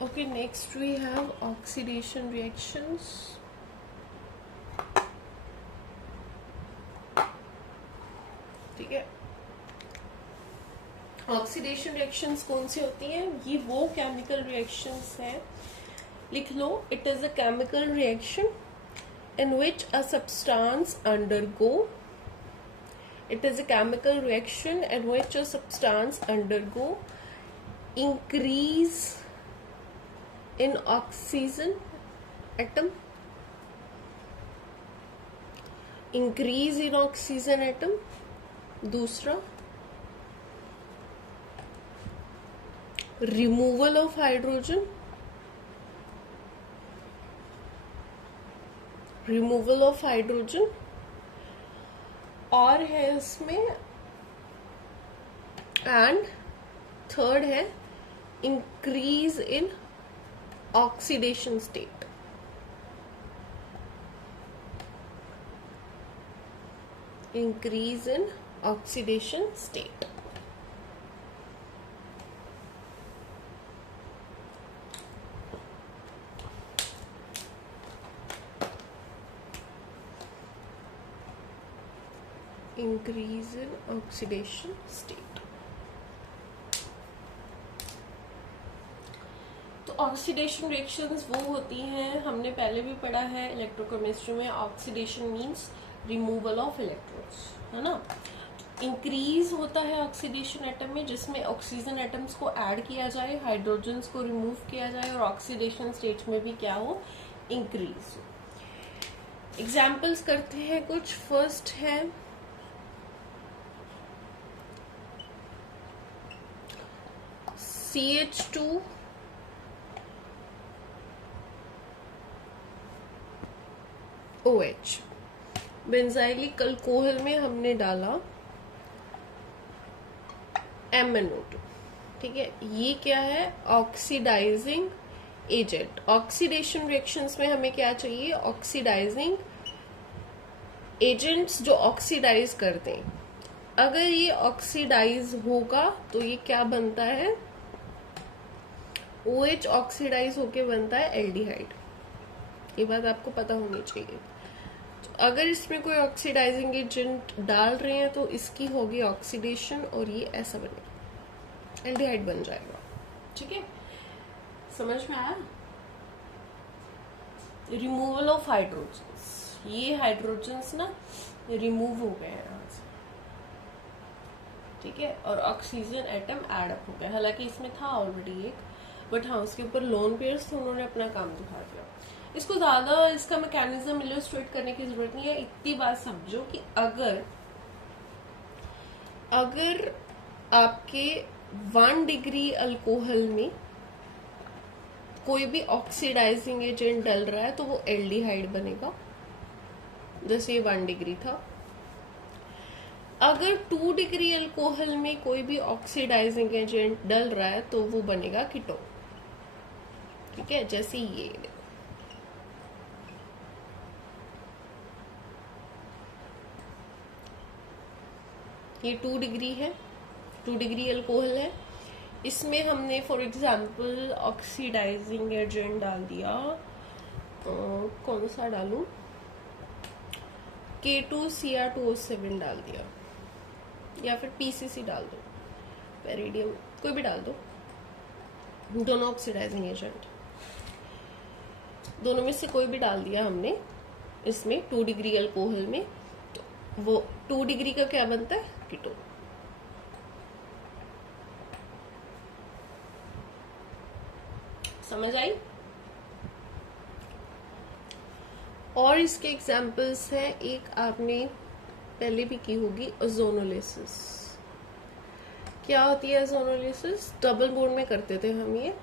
Okay, next we have oxidation reactions. ठीक है, oxidation reactions कौन सी होती हैं? ये वो केमिकल रिएक्शंस हैं, लिख लो, it is a chemical reaction in which a substance undergo it is a chemical reaction in which a substance undergo increase in oxygen atom, increase in oxygen atom. दूसरा, removal of hydrogen, removal of hydrogen, और है इसमें, and third है increase in oxidation state. Increase in oxidation state. Increase in oxidation state. तो oxidation reactions वो होती हैं, हमने पहले भी पढ़ा है इलेक्ट्रोकेमिस्ट्री में, oxidation means removal of electrons, है ना. इंक्रीज होता है ऑक्सीडेशन एटम में, जिसमें ऑक्सीजन एटम्स को ऐड किया जाए, हाइड्रोजन्स को रिमूव किया जाए, और ऑक्सीडेशन स्टेट में भी क्या हो, इंक्रीज हो. एग्जाम्पल्स करते हैं कुछ. फर्स्ट है CH2 OH. बेंजाइलिक अल्कोहल में हमने डाला MnO2. ठीक है, ये क्या है, ऑक्सीडाइजिंग एजेंट. ऑक्सीडेशन रिएक्शंस में हमें क्या चाहिए, ऑक्सीडाइजिंग एजेंट्स जो ऑक्सीडाइज कर दें. अगर ये ऑक्सीडाइज होगा तो ये क्या बनता है, OH ऑक्सीडाइज होके बनता है एल्डिहाइड. ये बात आपको पता होनी चाहिए. तो अगर इसमें कोई ऑक्सीडाइजिंग एजेंट डाल रहे हैं तो इसकी होगी ऑक्सीडेशन, और ये ऐसा बनेगा, एल्डिहाइड बन जाएगा. ठीक है, समझ में आया. रिमूवल ऑफ हाइड्रोजन्स, ये हाइड्रोजन्स ना रिमूव हो गए हैं यहाँ से. ठीक है, और ऑक्सीजन एटम एड अप हो गया. हालांकि इसमें था ऑलरेडी एक, बट हाँ उसके ऊपर लोन पेयर्स थे, उन्होंने अपना काम दिखा दिया. इसको ज्यादा इसका मैकेनिज्म इलस्ट्रेट करने की जरूरत नहीं है. इतनी बात समझो कि अगर आपके 1 डिग्री अल्कोहल में कोई भी ऑक्सीडाइजिंग एजेंट डल रहा है तो वो एल्डिहाइड बनेगा, जैसे ये 1 डिग्री था. अगर 2 डिग्री अल्कोहल में कोई भी ऑक्सीडाइजिंग एजेंट डल रहा है तो वो बनेगा कीटोन. ठीक है, जैसे ये ये 2 डिग्री है, 2 डिग्री अल्कोहल है. इसमें हमने फॉर एग्जांपल ऑक्सीडाइजिंग एजेंट डाल दिया, कौन सा डालूं, K2Cr2O7 डाल दिया, या फिर PCC डाल दो, पेरिडियम, कोई भी डाल दो. दोनों ऑक्सीडाइजिंग एजेंट, दोनों में से कोई भी डाल दिया हमने इसमें 2 डिग्री अल्कोहल में, तो वो 2 डिग्री का क्या बनता है, कीटोन. समझ आई. और इसके एग्जाम्पल्स हैं, एक आपने पहले भी की होगी, ओजोनोलिसिस. क्या होती है ओजोनोलिसिस, डबल बॉन्ड में करते थे हम, ये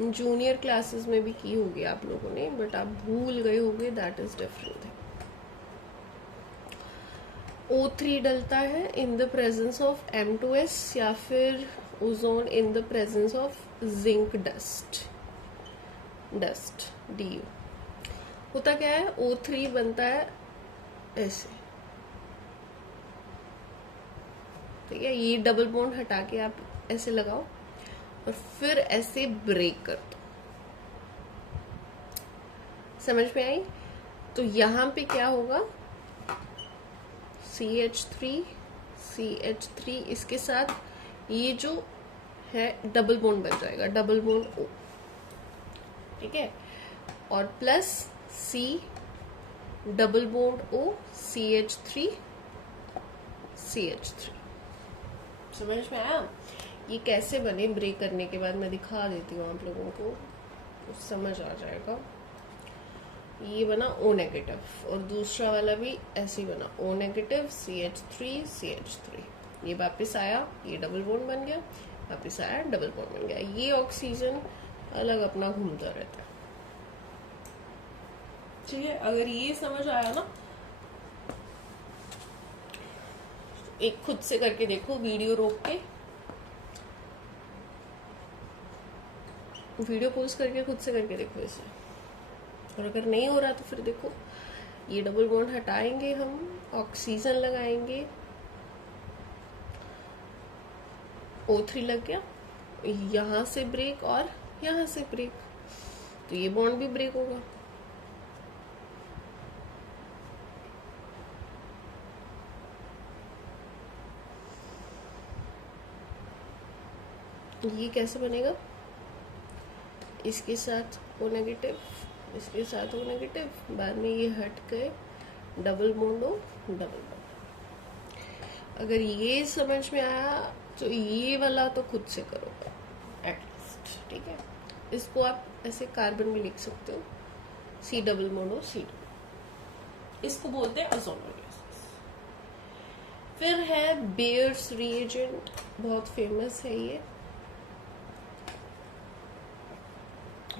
जूनियर क्लासेस में भी की होगी आप लोगों ने, बट आप भूल गए होंगे, दैट इज डिफरेंट. O3 डलता है in the presence of M2S, या फिर ozone in the presence of zinc dust Du. होता क्या है, O3 बनता है ऐसे. ठीक है, ये डबल बॉन्ड हटा के आप ऐसे लगाओ, और फिर ऐसे ब्रेक कर दो। समझ में आई? तो यहाँ पे क्या होगा, CH3 इसके साथ ये जो है डबल बॉन्ड बन जाएगा, डबल बॉन्ड O, ठीक है, और plus C double bond O CH3। समझ में आया? ये कैसे बने ब्रेक करने के बाद मैं दिखा देती हूँ आप लोगों को, तो समझ आ जाएगा। ये बना O नेगेटिव और दूसरा वाला भी ऐसे ही बना O नेगेटिव CH3। ये वापस आया, ये डबल बॉन्ड बन गया, वापस आया डबल बॉन्ड बन गया। ये ऑक्सीजन अलग अपना घूमता रहता है। ठीक है, अगर ये समझ आया ना, एक खुद से करके देखो, वीडियो रोक के, वीडियो पॉज करके खुद से करके देखो इसे। और अगर नहीं हो रहा तो फिर देखो, ये डबल बॉन्ड हटाएंगे हम, ऑक्सीजन लगाएंगे, O3 लग गया, यहां से ब्रेक और यहां से ब्रेक, तो ये बॉन्ड भी ब्रेक होगा। ये कैसे बनेगा, इसके साथ O नेगेटिव, इसके साथ O नेगेटिव, बाद में ये हट गए, double bond O, double bond. अगर ये समझ में आया तो ये वाला तो खुद से करो एटलीस्ट, ठीक है। इसको आप ऐसे कार्बन में लिख सकते हो, C double bond O C, इसको बोलते हैं ओजोनोलिसिस। फिर है बेयर्स रिएजेंट, बहुत फेमस है ये,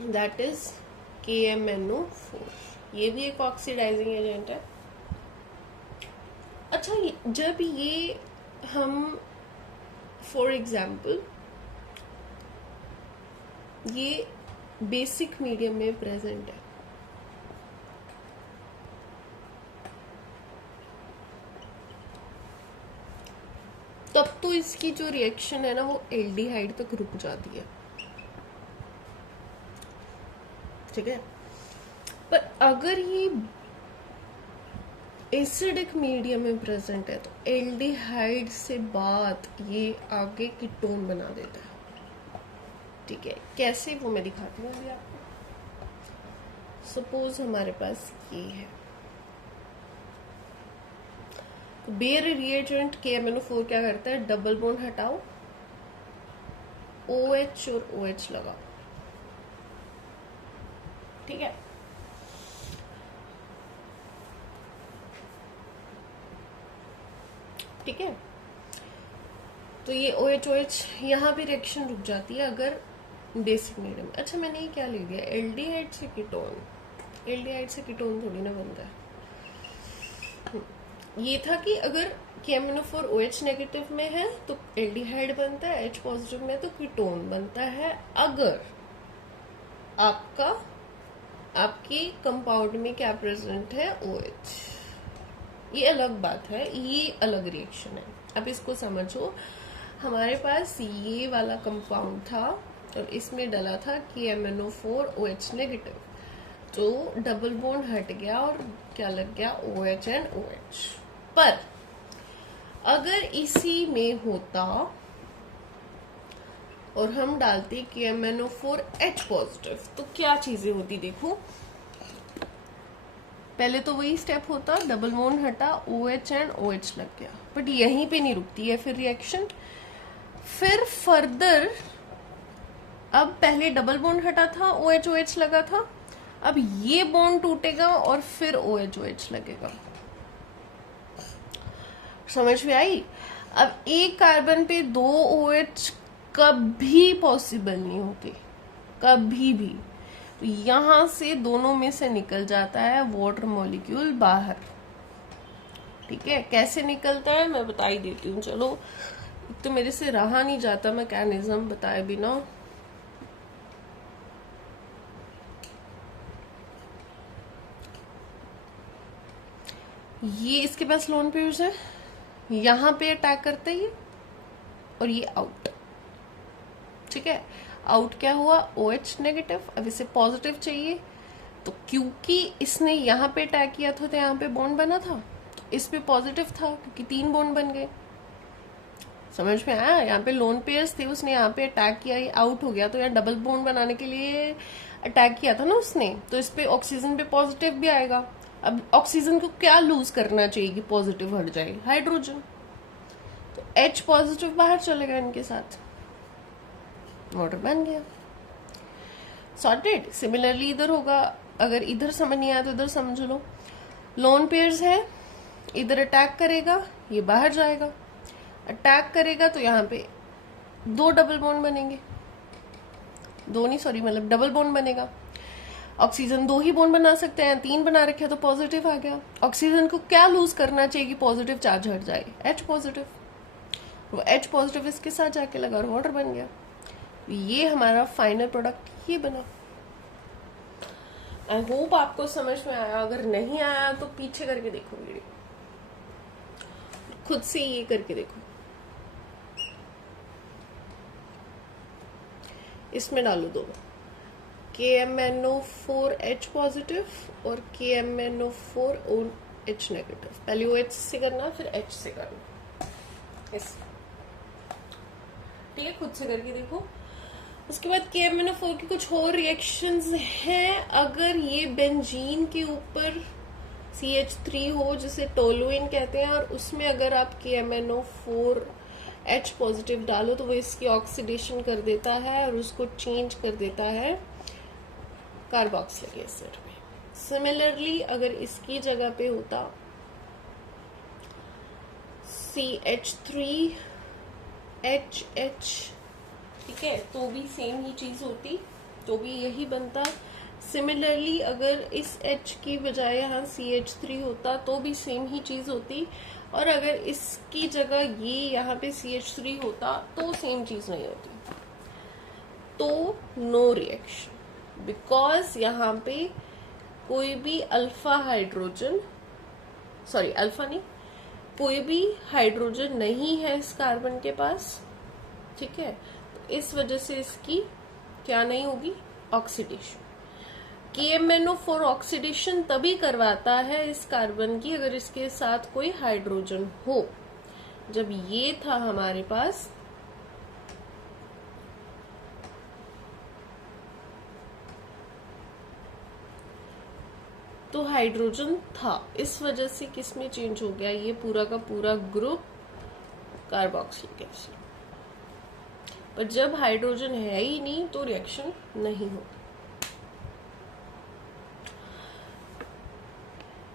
दैट इज KMNO4। ये भी एक ऑक्सीडाइजिंग एजेंट है। अच्छा, जब ये हम फॉर एग्जाम्पल ये बेसिक मीडियम में प्रेजेंट है, तब तो इसकी जो रिएक्शन है ना वो एल्डिहाइड तक रुक जाती है, ठीक है। पर अगर ये एसिडिक मीडियम में प्रेजेंट है तो एल्डिहाइड से बाद ये आगे कीटोन बना देता है, ठीक है। कैसे, वो मैं दिखाती हूँ अभी आपको। सपोज हमारे पास ये है, तो बेयर रिएजेंट KMNO4 क्या करता है, डबल बॉन्ड हटाओ, OH और OH लगाओ, ठीक है। ठीक है, तो ये OH यहाँ भी रिएक्शन रुक जाती है अगर बेसिक मीडियम। अच्छा, मैंने ये क्या लिख दिया, एल्डिहाइड से कीटोन, एल्डिहाइड से कीटोन थोड़ी ना बनता है। ये था कि अगर KMNO4 OH नेगेटिव में है तो एल्डिहाइड बनता है, H पॉजिटिव में तो कीटोन बनता है अगर आपके कंपाउंड में क्या प्रेजेंट है, OH। ये अलग बात है, ये अलग रिएक्शन है। अब इसको समझो, हमारे पास ये वाला कंपाउंड था और इसमें डला था KMNO4 OH नेगेटिव, तो डबल बॉन्ड हट गया और क्या लग गया, OH एंड OH। पर अगर इसी में होता और हम डालते KMNO4 H पॉजिटिव, तो क्या चीजें होती, देखो। पहले तो वही स्टेप होता, डबल बॉन्ड हटा, OH एंड OH लग गया, बट यहीं पे नहीं रुकती है फिर रिएक्शन। फिर फर्दर, अब पहले डबल बॉन्ड हटा था, OH OH लगा था, अब ये बॉन्ड टूटेगा और फिर OH OH लगेगा। समझ में आई? अब एक कार्बन पे 2 OH कभी पॉसिबल नहीं होती, कभी भी। तो यहां से दोनों में से निकल जाता है वाटर मॉलिक्यूल बाहर, ठीक है। कैसे निकलता है मैं बता ही देती हूँ, चलो। तो मेरे से रहा नहीं जाता मैकेनिज्म बताए बिना। ये इसके पास लोन पेयर्स है, यहाँ पे अटैक करते ही और ये आउट, ठीक है, आउट क्या हुआ, OH नेगेटिव। अब इसे पॉजिटिव चाहिए, तो क्योंकि इसने यहाँ पे अटैक किया था तो यहाँ पे बॉन्ड बना था, तो इस पे पॉजिटिव था क्योंकि 3 बॉन्ड बन गए। समझ में आया? यहाँ पे लोन पेयर्स थे, उसने यहाँ पे अटैक किया, ये आउट हो गया, तो यहाँ डबल बॉन्ड बनाने के लिए अटैक किया था ना उसने, तो इस पे ऑक्सीजन पे पॉजिटिव भी आएगा। अब ऑक्सीजन को क्या लूज करना चाहिए कि पॉजिटिव हट जाए, हाइड्रोजन, तो H पॉजिटिव बाहर चलेगा इनके साथ, वाटर बन गया, सॉर्टेड। सिमिलरली इधर होगा, अगर इधर समझ नहीं आया तो इधर समझ लो। लोन पेयर्स है, इधर अटैक करेगा, ये बाहर जाएगा, अटैक करेगा तो यहाँ पे 2 डबल बॉन्ड बनेंगे, 2 नहीं सॉरी, मतलब डबल बॉन्ड बनेगा। ऑक्सीजन 2 ही बॉन्ड बना सकते हैं, 3 बना रखे तो पॉजिटिव आ गया। ऑक्सीजन को क्या लूज करना चाहिए कि पॉजिटिव चार्ज हट जाए, H पॉजिटिव, वो H पॉजिटिव इसके साथ जाके लगा और वाटर बन गया। ये हमारा फाइनल प्रोडक्ट ये बना। आई होप आपको समझ में आया, अगर नहीं आया तो पीछे करके देखो वीडियो, खुद से ये करके देखो। इसमें डालो दोनों, KMnO4H पॉजिटिव और KMnO4OH नेगेटिव। पहले OH से करना फिर H से करना, ऐसे, ठीक है, खुद से करके देखो। उसके बाद KMnO4 की कुछ और रिएक्शंस हैं। अगर ये बेंजीन के ऊपर CH3 हो, जिसे टोलुइन कहते हैं, और उसमें अगर आप KMnO4H पॉजिटिव डालो तो वो इसकी ऑक्सीडेशन कर देता है और उसको चेंज कर देता है कार्बोक्सिलिक एसिड में। सिमिलरली अगर इसकी जगह पे होता CH3HH, ठीक है, तो भी सेम ही चीज होती, तो भी यही बनता। सिमिलरली अगर इस H की बजाय यहाँ CH3 होता तो भी सेम ही चीज होती, और अगर इसकी जगह ये यहाँ पे CH3 होता तो सेम चीज नहीं होती। तो नो रिएक्शन, बिकॉज यहाँ पे कोई भी अल्फा हाइड्रोजन, सॉरी अल्फा नहीं, कोई भी हाइड्रोजन नहीं है इस कार्बन के पास, ठीक है, तो इस वजह से इसकी क्या नहीं होगी, ऑक्सीडेशन। KMnO4 ऑक्सीडेशन तभी करवाता है इस कार्बन की अगर इसके साथ कोई हाइड्रोजन हो। जब ये था हमारे पास, तो हाइड्रोजन था, इस वजह से किस में चेंज हो गया, ये पूरा का पूरा ग्रुप कार्बोक्सिलिक एसिड। पर जब हाइड्रोजन है ही नहीं तो रिएक्शन नहीं होती।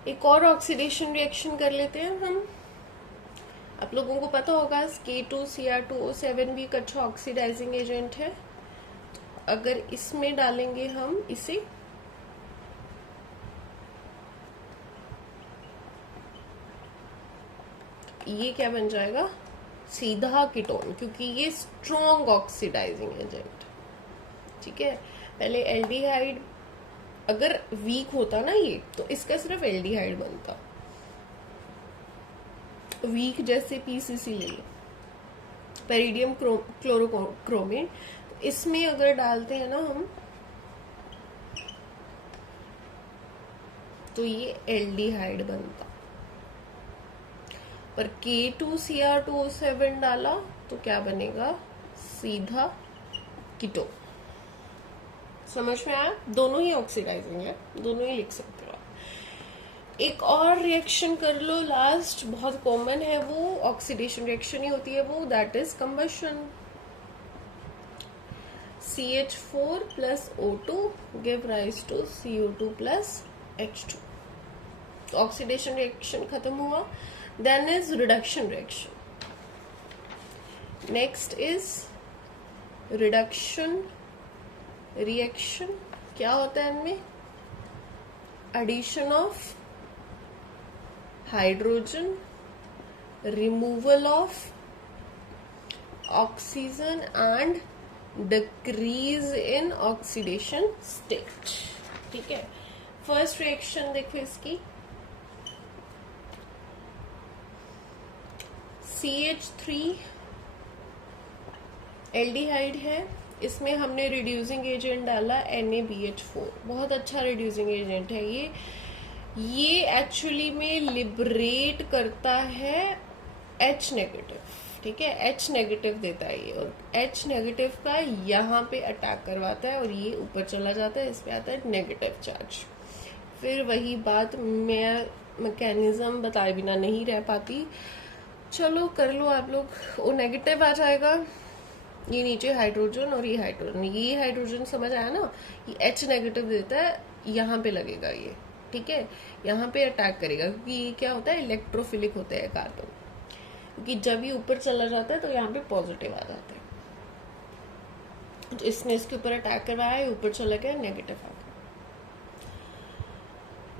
एक और ऑक्सीडेशन रिएक्शन कर लेते हैं हम। आप लोगों को पता होगा K2Cr2O7 भी एक अच्छा ऑक्सीडाइजिंग एजेंट है। अगर इसमें डालेंगे हम इसे, ये क्या बन जाएगा, सीधा कीटोन, क्योंकि ये स्ट्रॉन्ग ऑक्सीडाइजिंग एजेंट, ठीक है। पहले एल्डिहाइड अगर वीक होता ना ये, तो इसका सिर्फ एल्डिहाइड बनता, वीक जैसे PCC ले लो, पेरिडियम क्लोरोक्रोमेट, इसमें अगर डालते हैं ना हम तो ये एल्डिहाइड बनता, पर K2Cr2O7 डाला तो क्या बनेगा, सीधा कीटोन। समझ में आया? दोनों ही ऑक्सीडाइजिंग है, दोनों ही लिख सकते हो आप। एक और रिएक्शन कर लो, लास्ट, बहुत कॉमन है, वो ऑक्सीडेशन रिएक्शन ही होती है वो, that is combustion. CH4 plus O2 give rise to CO2 plus H2। तो ऑक्सीडेशन रिएक्शन खत्म हुआ। Then is reduction reaction. Next is reduction reaction. क्या होता है इनमें, addition of hydrogen, removal of oxygen and decrease in oxidation state, ठीक है। First reaction देखो इसकी, CH3 एल्डिहाइड है, इसमें हमने रिड्यूसिंग एजेंट डाला NaBH4, बहुत अच्छा रिड्यूसिंग एजेंट है ये एक्चुअली में लिबरेट करता है H नेगेटिव, ठीक है, H नेगेटिव देता है ये, और H नेगेटिव का यहाँ पे अटैक करवाता है और ये ऊपर चला जाता है, इस पे आता है नेगेटिव चार्ज। फिर वही बात, मैं मैकेनिज्म बताए बिना नहीं रह पाती, चलो कर लो आप लोग। वो नेगेटिव आ जाएगा, ये नीचे हाइड्रोजन और ये हाइड्रोजन समझ आया ना, ये H नेगेटिव देता है, यहाँ पे लगेगा ये, ठीक है, यहाँ पे अटैक करेगा, क्योंकि ये क्या होता है, इलेक्ट्रोफिलिक होता है कार्बन, क्योंकि जब ये ऊपर चला जाता है तो यहाँ पे पॉजिटिव आ जाता है। तो इसने इसके ऊपर अटैक करवाया, ये ऊपर चला गया, नेगेटिव आ गया।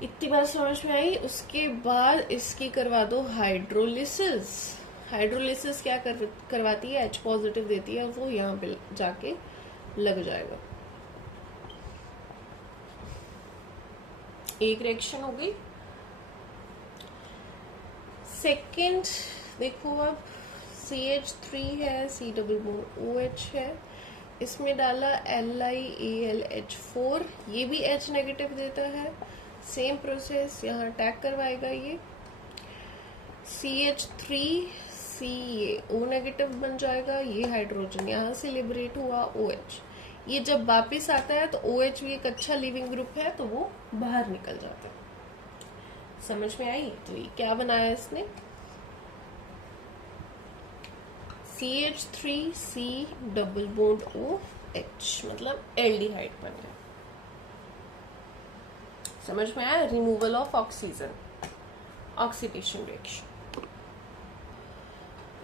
इतनी बात समझ में आई। उसके बाद इसकी करवा दो हाइड्रोलिसिस। हाइड्रोलिसिस क्या करवाती है, H पॉजिटिव देती है, वो यहाँ पे जाके लग जाएगा। एक रिएक्शन हो गई। सेकंड देखो, अब CH3 है, C डबल बॉन्ड OH है, इसमें डाला LiAlH4, ये भी H नेगेटिव देता है, सेम प्रोसेस, यहाँ अटैक करवाएगा ये, CH3 C ये O नेगेटिव बन जाएगा, ये हाइड्रोजन यहाँ से लिबरेट हुआ OH, ये जब वापस आता है तो OH भी एक अच्छा लिविंग ग्रुप है तो वो बाहर निकल जाता है। समझ में आई? तो ये क्या बनाया इसने, CH3C डबल बॉन्ड OH, मतलब एल्डिहाइड बन गया। समझ में आया? Removal of oxygen, oxidation reaction.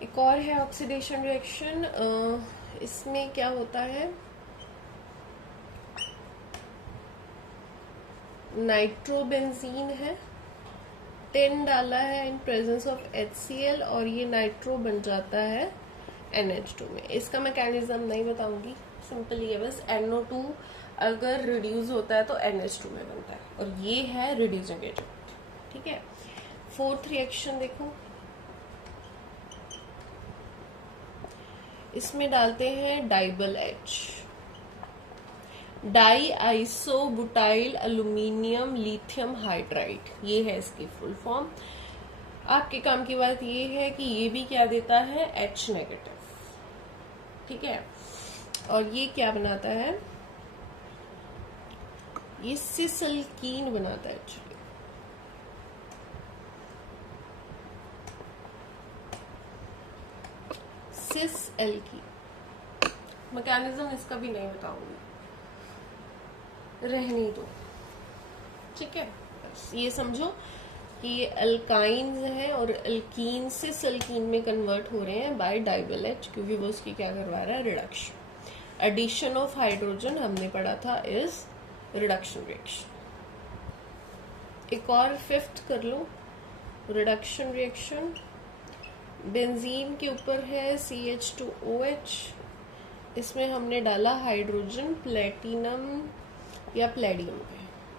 एक और है ऑक्सीडेशन रिएक्शन, इसमें क्या होता है, नाइट्रोबेंजीन है, 10 डाला है इन प्रेजेंस ऑफ HCl, और ये नाइट्रो बन जाता है NH2 में। इसका मैकेनिज्म नहीं बताऊंगी, सिंपल ये बस NO2 अगर रिड्यूस होता है तो NH2 में बनता है, और ये है रिड्यूसिंग एजेंट, ठीक है। फोर्थ रिएक्शन देखो, इसमें डालते हैं DIBAL H, di isobutyl aluminium lithium hydride, ये है इसकी फुल फॉर्म। आपके काम की बात ये है कि ये भी क्या देता है, H नेगेटिव, ठीक है। और ये क्या बनाता है, ये सिस अल्कीन बनाता है एक्चुअली। सिस एल्कीन, मैकेनिज्म इसका भी नहीं बताऊंगी, रहने दो, ठीक है। बस ये समझो कि ये अल्काइंस हैं और अल्कीन सिस अल्कीन में कन्वर्ट हो रहे हैं बाय डाइबल H, क्योंकि वो उसकी क्या करवा रहा है, रिडक्शन। एडिशन ऑफ हाइड्रोजन हमने पढ़ा था इज रिडक्शन रिएक्शन। एक और फिफ्थ कर लो, रिडक्शन रिएक्शन। बेंजीन के ऊपर है CH2OH, इसमें हमने डाला हाइड्रोजन प्लेटिनम या प्लेडियम पे,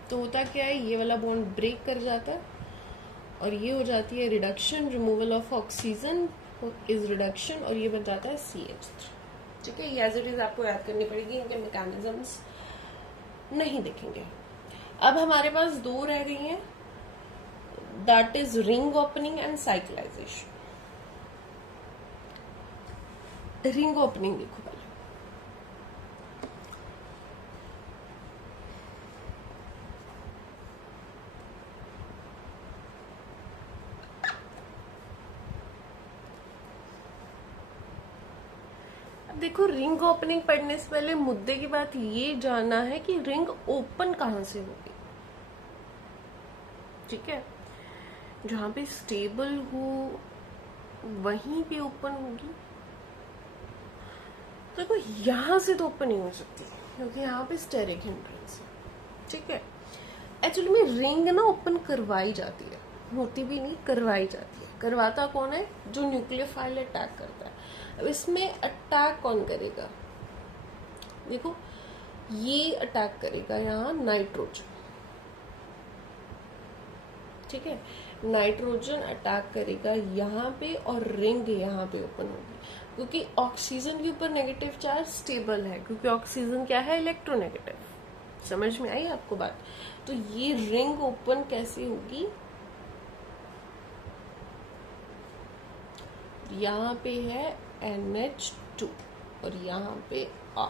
तो होता क्या है, ये वाला बॉन्ड ब्रेक कर जाता है और ये हो जाती है reduction, removal of oxygen is reduction, और ये बन जाता है CH3, ठीक है। ये एज इट इज आपको याद करनी पड़ेगी, इनके मैकेनिज्म्स नहीं देखेंगे। अब हमारे पास दो रह गई हैं, that is ring opening and cyclisation. Ring opening देखो पहले, देखो रिंग ओपनिंग पढ़ने से पहले मुद्दे की बात ये जानना है कि रिंग ओपन कहां से होगी, ठीक है। जहां पे स्टेबल हो वहीं पे ओपन होगी। देखो यहां से तो ओपन नहीं हो सकती क्योंकि यहाँ पे स्टेरिक हिंड्रेंस है, ठीक है। एक्चुअली में रिंग ना ओपन करवाई जाती है, होती भी नहीं, करवाई जाती है। करवाता कौन है, जो न्यूक्लियोफाइल अटैक करता है। अब इसमें अटैक कौन करेगा, देखो ये अटैक करेगा यहाँ नाइट्रोजन, ठीक है। नाइट्रोजन अटैक करेगा यहाँ पे और रिंग यहाँ पे ओपन होगी। क्योंकि ऑक्सीजन के ऊपर नेगेटिव चार्ज स्टेबल है, क्योंकि ऑक्सीजन क्या है, इलेक्ट्रोनेगेटिव। समझ में आई आपको बात? तो ये रिंग ओपन कैसे होगी, यहाँ पे है NH2 और यहाँ पे R।